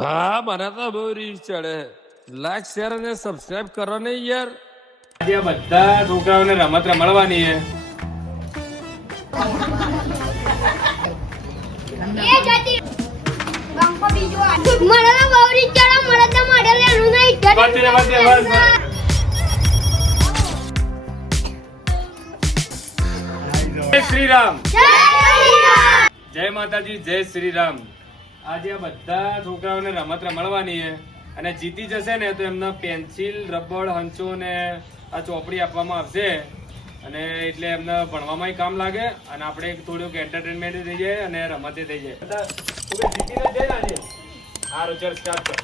હા મને તો બહુ રીચ ચડે. લાઈક શેર અને સબસ્ક્રાઇબ કરો ને યાર. આજે બધા છોકરાઓને રમત રમાડવાની છે. જય શ્રી રામ. જય માતાજી. જય શ્રી રામ. આજે આ બધા છોકરાઓને રમત રમાડવાની છે અને જીતી જશે ને તો એમને પેન્સિલ, રબર, હંચો ને આ ચોપડી આપવામાં આવશે અને એટલે એમને ભણવામાં કામ લાગે અને આપણે થોડુંક એન્ટરટેનમેન્ટ થઈ જાય અને રમતે થઈ જાય. બધા જીતીને જાય ને આજે. હારું ચાલ સ્ટાર્ટ કર.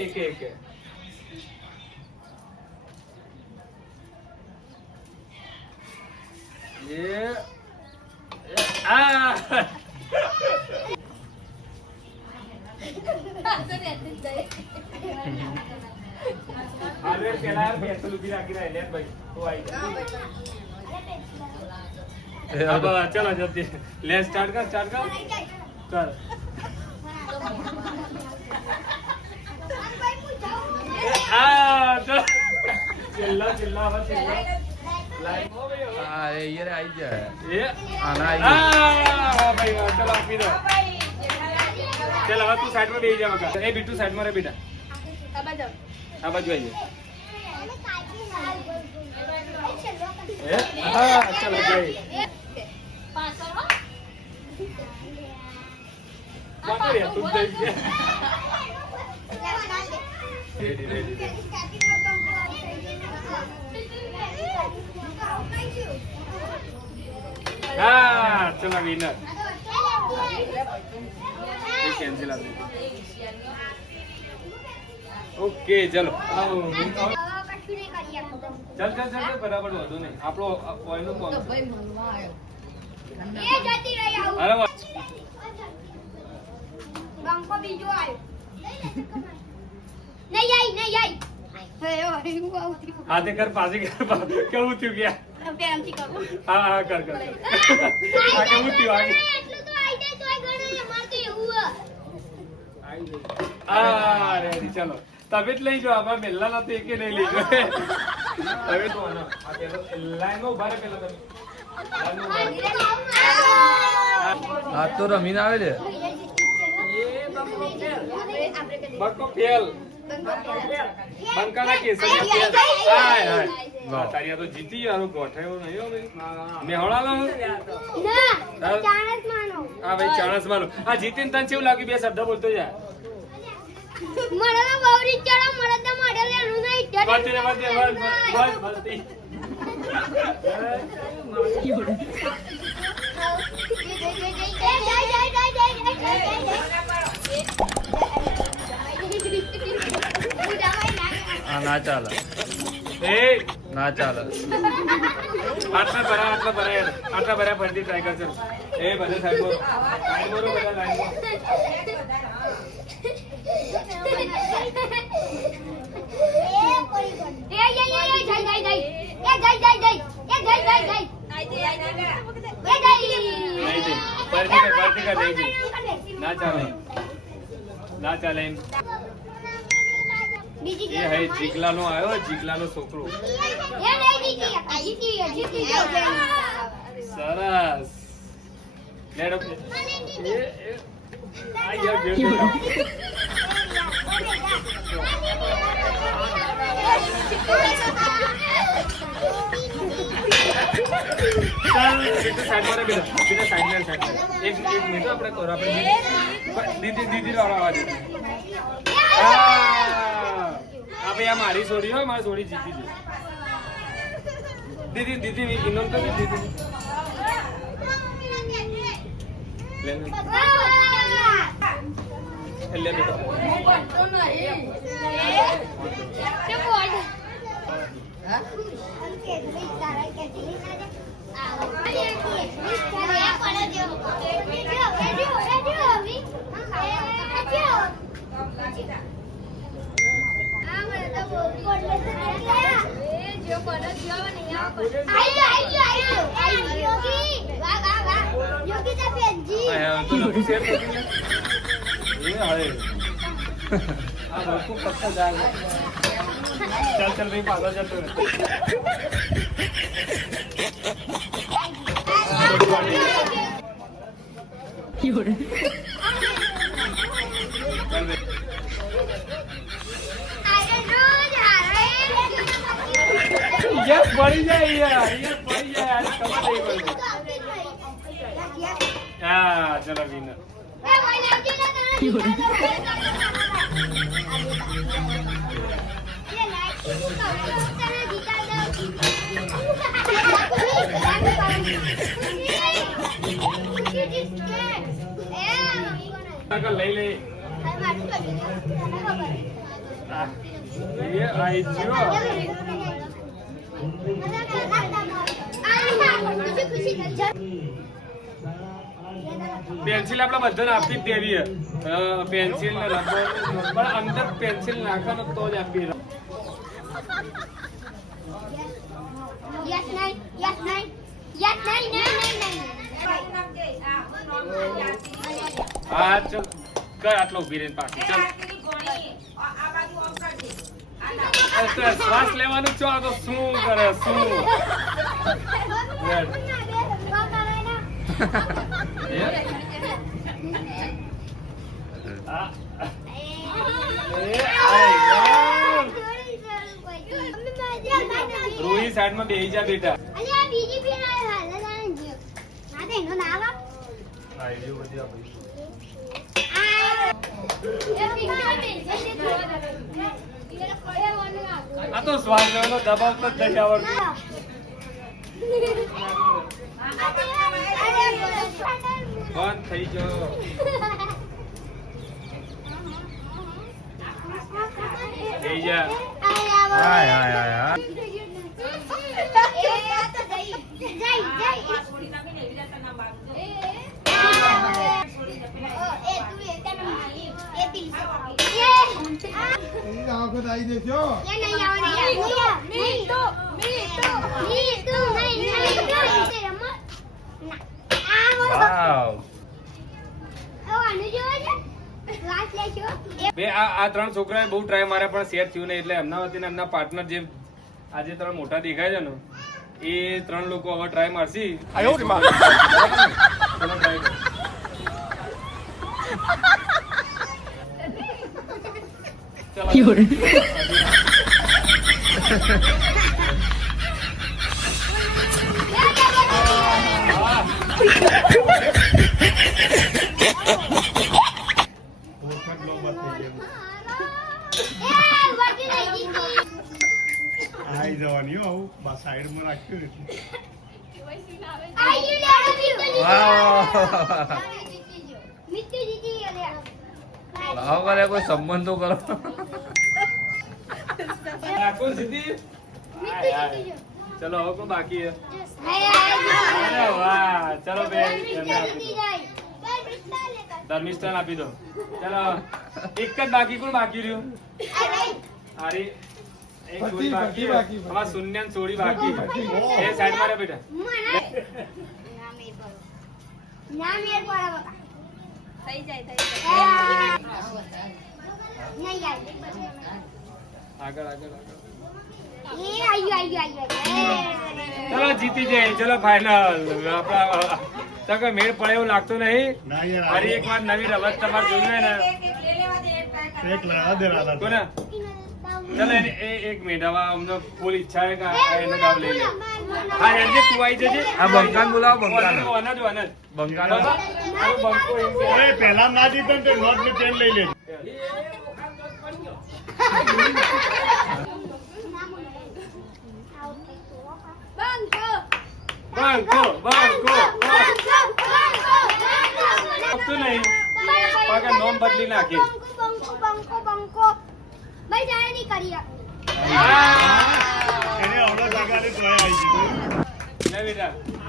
એક એક ચલો જલ્દી લે સ્ટાર્ટ કર કર ચિલ્લા ચિલ્લા चल अब तू साइड में बैठ जा मका ए बिट्टू साइड में रे बेटा आ बाजू आइए हां चलो गए बात रे तू दे रेडी रेडी हां चलो विनर कैंसिल आ ओके चलो चल चल चल बराबर વધુ નહીં આપણો ઓઈલ નો કોણ એ જતી રહી આવું અરે બંકો બીજો આવ્યો નહીં આઈ હાથે કર પાછી કર કેવું થયું ગયા પેનથી કરું હા હા કર કર આ કેવું થયું આગે એટલું તો આઈ જાય તોય ગણે અમાર તો એવું આઈ જાય આ રેડી ચલો તબિયત લઈ જો આબા મેલ્લા ના તો એકે નહીં લઈ જો હવે તો ના આ પેલો લાઈન માં ઉભા રહે પેલા તમે આ તો રમીને આવે છે એ બકો ફેલ બંકાના કે સજા ફેલ હાય હાય વાહ તારિયા તો જીતી યાર ગોઠાયો નહીં હો ભાઈ મેહોળાલો ના ચાણસ માનો હા ભાઈ ચાણસ માનો આ જીતીન તને કેવું લાગ્યું બે શબ્દ બોલતો જા મરલા બૌરી ચડા મરદા મોડેલ એનું નહીં બસ ના ચાલે એ ના ચાલે આટલા ભરા ફરતી ટ્રાય કરશે એ બધા સાહેબ બધા લાઈન ના ચાલે એ હે જીગલા નો આવ્યો જીગલા નો છોકરો સરસ લેડો આ યાર एक मिनट આપણે કરો આપણે દીદી વાળા દે આ ભાઈ આ મારી છોડી હોય મારી છોડી જીતી છે દીદી ઇનોન તો દીદી લે બેટા હું પડતો નહીં કે બોલ હા કે તારા કે દી योगी હળે આ ભરપૂર પત્તા જાય ચાલ ચાલ ભાઈ પાછો જતો રહે યસ પડી જાય યાર યસ પડી જાય આજ ખબર નહીં પડે હા ચલો વિનર લઈ લે એ આઈ જીવો પેન્સિલ આપણે બધાને આપી જ દેવી પેન્સિલ ને રબર પણ અંદર પેન્સિલ નાખવાનો તો જ આપી હા ચલ કર આટલો ઉભી રહીને પાછી ચાલ શ્વાસ લેવાનું છો તો શું કરે શું રૂહી સાઈડ માં બેહી જા બેટા આ તો શ્વાસ લેવાનો દબાવ તો જ નહીં આવડતું બંધ થઈ ગયો થઈ જા હાય હાય હાય આ ત્રણ છોકરાએ બહુ ટ્રાય માર્યા પણ સેટ થયું નહીં એટલે એમના વતીને એમના પાર્ટનર જે આજે ત્રણ મોટા દેખાય છે ને એ ત્રણ લોકો હવે ટ્રાય મારશી આઈ જવાની હો બસ સાઈડ માં રાખ્યું કોઈ સંબંધ તો કરો ચલો હવે કોઈ બાકી હે વાહ ચલો બેન ધર્મિષ્ઠાન આપી દો ચલો એક જ બાકી કોણ બાકી રહ્યું અરે એક છોડી બાકી અમાર શૂન્ય છોડી બાકી એ સાઈડ માં રે બેટા નામ એ પર થઈ જાય નહીં આગળ આગળ આગળ એ આયુ ચલો જીતી જાય ચલો ફાઇનલ આપડા તક મેળ પડે એવું લાગતું નહીં ના યાર ફરી એક વાર નવી રમત તમારે જોઈ ને એક લડા દે રાલા કોને ચલો એક મિનિટ હવે અમને ફૂલ ઈચ્છા છે કે એનો નામ લઈ લે હા યાર તું આવી જજે આ બંકાન બોલાવો બંકાન બંકાન બંકો એ પહેલા ના જીતો તો નોટ ની પેન લઈ લે બંકો તું નહીં પાકે નોમ બદલી નાખી બંકો ભાઈ જાય નહીં કરી એને આવડો જગાડી તો આવી ગઈ લે બેટા